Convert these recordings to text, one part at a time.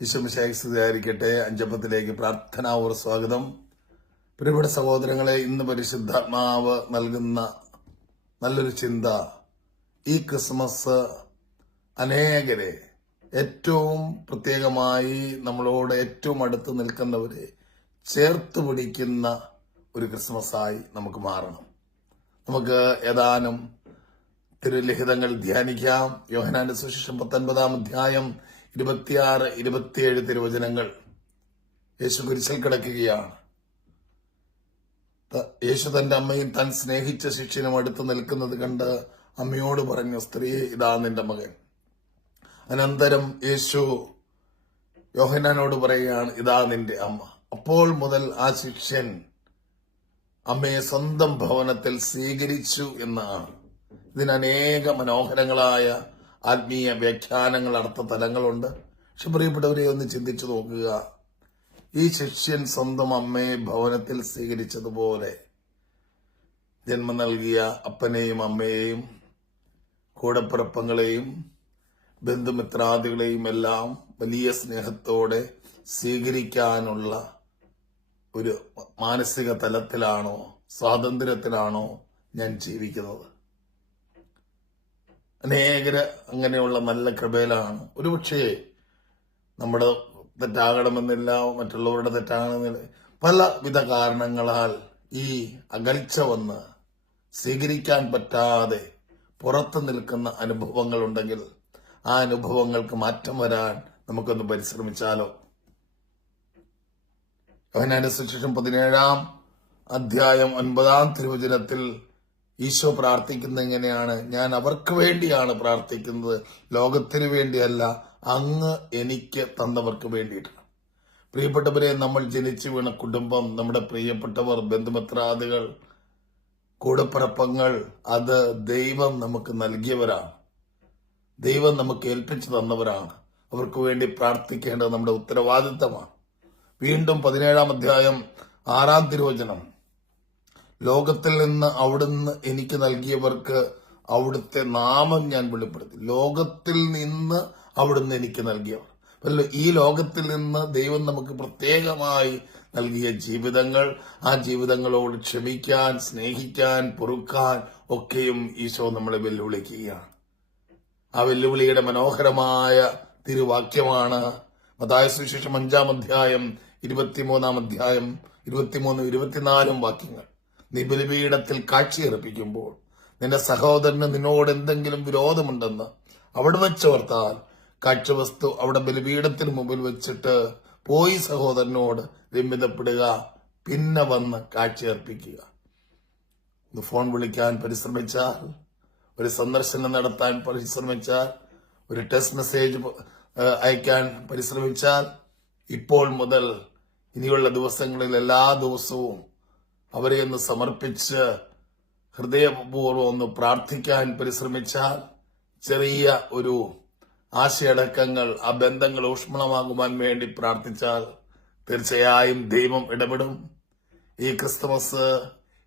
വിശ്വമിശായിരിക്കട്ടെ അഞ്ചപ്പത്തിലേക്ക് പ്രാർത്ഥനാവർ സ്വാഗതം പ്രിയപ്പെട്ട സഹോദരങ്ങളെ ഇന്ന് പരിശുദ്ധാത്മാവ് നൽകുന്ന നല്ലൊരു ചിന്ത. ഈ ക്രിസ്മസ് അനേകരെ ഏറ്റവും പ്രത്യേകമായി നമ്മളോട് ഏറ്റവും അടുത്ത് നിൽക്കുന്നവരെ ചേർത്ത് പിടിക്കുന്ന ഒരു ക്രിസ്മസായി നമുക്ക് മാറണം. നമുക്ക് ഏതാനും തിരുലിഖിതങ്ങൾ ധ്യാനിക്കാം. യോഹനാന്റെ സുശേഷം പത്തൊൻപതാം അധ്യായം ഇരുപത്തിയാറ് ഇരുപത്തിയേഴ് തിരുവചനങ്ങൾ യേശു കുരിശിൽ കിടക്കുകയാണ്. യേശു തന്റെ അമ്മയും താൻ സ്നേഹിച്ച ശിഷ്യനും അടുത്ത് നിൽക്കുന്നത് കണ്ട് അമ്മയോട് പറഞ്ഞു സ്ത്രീയെ ഇതാ നിന്റെ മകൻ. അനന്തരം യേശു യോഹനാനോട് പറയുകയാണ് ഇതാ നിന്റെ അമ്മ. അപ്പോൾ മുതൽ ആ ശിഷ്യൻ അമ്മയെ സ്വന്തം ഭവനത്തിൽ സ്വീകരിച്ചു എന്നാണ്. ഇതിനനേക മനോഹരങ്ങളായ ആത്മീയ വ്യാഖ്യാനങ്ങൾ അടുത്ത തലങ്ങളുണ്ട്. പക്ഷെ പ്രിയപ്പെട്ടവരെ ഒന്ന് ചിന്തിച്ചു നോക്കുക. ഈ ശിഷ്യൻ സ്വന്തം അമ്മയെ ഭവനത്തിൽ സ്വീകരിച്ചതുപോലെ ജന്മം നൽകിയ അപ്പനെയും അമ്മയെയും കൂടപ്പിറപ്പങ്ങളെയും ബന്ധുമിത്രാദികളെയും എല്ലാം വലിയ സ്നേഹത്തോടെ സ്വീകരിക്കാനുള്ള ഒരു മാനസിക തലത്തിലാണോ സ്വാതന്ത്ര്യത്തിലാണോ ഞാൻ ജീവിക്കുന്നത്? അനേകര് അങ്ങനെയുള്ള നല്ല കൃപയിലാണ്. ഒരുപക്ഷേ നമ്മുടെ തെറ്റാകണമെന്നില്ല മറ്റുള്ളവരുടെ തെറ്റാകണമെന്നില്ല. പലവിധ കാരണങ്ങളാൽ ഈ അകൽച്ച വന്ന് സ്വീകരിക്കാൻ പറ്റാതെ പുറത്തു നിൽക്കുന്ന അനുഭവങ്ങൾ ഉണ്ടെങ്കിൽ ആ അനുഭവങ്ങൾക്ക് മാറ്റം വരാൻ നമുക്കൊന്ന് പരിശ്രമിച്ചാലോ? സുശേഷം പതിനേഴാം അധ്യായം ഒൻപതാം തിരുവചനത്തിൽ ഈശോ പ്രാർത്ഥിക്കുന്നത് എങ്ങനെയാണ്? ഞാൻ അവർക്ക് വേണ്ടിയാണ് പ്രാർത്ഥിക്കുന്നത്. ലോകത്തിന് വേണ്ടിയല്ല അങ്ങ് എനിക്ക് തന്നവർക്ക് വേണ്ടിയിട്ടാണ്. പ്രിയപ്പെട്ടവരെ നമ്മൾ ജനിച്ചു വീണ കുടുംബം നമ്മുടെ പ്രിയപ്പെട്ടവർ ബന്ധുമിത്രാദികൾ കൂടപ്പിറപ്പങ്ങൾ അത് ദൈവം നമുക്ക് നൽകിയവരാണ്. ദൈവം നമുക്ക് ഏൽപ്പിച്ചു തന്നവരാണ്. അവർക്ക് വേണ്ടി പ്രാർത്ഥിക്കേണ്ടത് നമ്മുടെ ഉത്തരവാദിത്തമാണ്. വീണ്ടും പതിനേഴാം അധ്യായം ആറാം തിരുവചനം. ലോകത്തിൽ നിന്ന് അവിടുന്ന് എനിക്ക് നൽകിയവർക്ക് അവിടുത്തെ നാമം ഞാൻ വെളിപ്പെടുത്തി. ലോകത്തിൽ നിന്ന് അവിടുന്ന് എനിക്ക് നൽകിയവർ. അല്ല? ഈ ലോകത്തിൽ നിന്ന് ദൈവം നമുക്ക് പ്രത്യേകമായി നൽകിയ ജീവിതങ്ങൾ ആ ജീവിതങ്ങളോട് ക്ഷമിക്കാൻ സ്നേഹിക്കാൻ പൊറുക്കാൻ ഒക്കെയും ഈശോ നമ്മളെ വെല്ലുവിളിക്കുകയാണ്. ആ വെല്ലുവിളിയുടെ മനോഹരമായ തിരുവാക്യമാണ് മതായ സുവിശേഷം അഞ്ചാം അധ്യായം ഇരുപത്തിമൂന്നാം അധ്യായം ഇരുപത്തിമൂന്നും ഇരുപത്തിനാലും വാക്യങ്ങൾ. നീ ബലിപീഠത്തിൽ കാഴ്ചയർപ്പിക്കുമ്പോൾ നിന്റെ സഹോദരന് നിന്നോട് എന്തെങ്കിലും വിരോധമുണ്ടെന്ന് അവിടെ വെച്ചോർത്താൽ കാഴ്ചവസ്തു അവിടെ ബലിപീഠത്തിന് മുമ്പിൽ വെച്ചിട്ട് പോയി സഹോദരനോട് രമ്യതപ്പെടുക പിന്നെ വന്ന് കാഴ്ചയർപ്പിക്കുക. ഒന്ന് ഫോൺ വിളിക്കാൻ പരിശ്രമിച്ചാൽ ഒരു സന്ദർശനം നടത്താൻ പരിശ്രമിച്ചാൽ ഒരു ടെക്സ്റ്റ് മെസ്സേജ് അയക്കാൻ പരിശ്രമിച്ചാൽ ഇപ്പോൾ മുതൽ ഇനിയുള്ള ദിവസങ്ങളിൽ എല്ലാ ദിവസവും അവരെ ഒന്ന് സമർപ്പിച്ച് ഹൃദയപൂർവം ഒന്ന് പ്രാർത്ഥിക്കാൻ പരിശ്രമിച്ചാൽ ചെറിയ ഒരു ആശയടക്കങ്ങൾ ആ ബന്ധങ്ങൾ ഊഷ്മളമാകുവാൻ വേണ്ടി പ്രാർത്ഥിച്ചാൽ തീർച്ചയായും ദൈവം ഇടപെടും. ഈ ക്രിസ്തുമസ്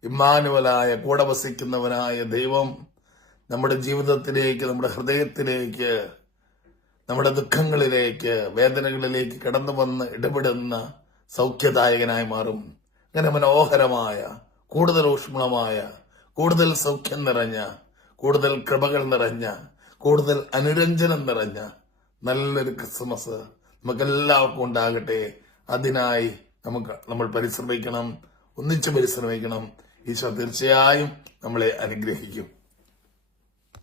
ഇമ്മാനുവലായ കൂടെ വസിക്കുന്നവനായ ദൈവം നമ്മുടെ ജീവിതത്തിലേക്ക് നമ്മുടെ ഹൃദയത്തിലേക്ക് നമ്മുടെ ദുഃഖങ്ങളിലേക്ക് വേദനകളിലേക്ക് കടന്നു വന്ന് ഇടപെടുന്ന സൗഖ്യദായകനായി മാറും. അങ്ങനെ മനോഹരമായ കൂടുതൽ ഊഷ്മളമായ കൂടുതൽ സൗഖ്യം നിറഞ്ഞ കൂടുതൽ കൃപകൾ നിറഞ്ഞ കൂടുതൽ അനുരഞ്ജനം നിറഞ്ഞ നല്ലൊരു ക്രിസ്മസ് നമുക്കെല്ലാവർക്കും ഉണ്ടാകട്ടെ. അതിനായി നമുക്ക് നമ്മൾ പരിശ്രമിക്കണം ഒന്നിച്ചു പരിശ്രമിക്കണം. ഈശോ തീർച്ചയായും നമ്മളെ അനുഗ്രഹിക്കും.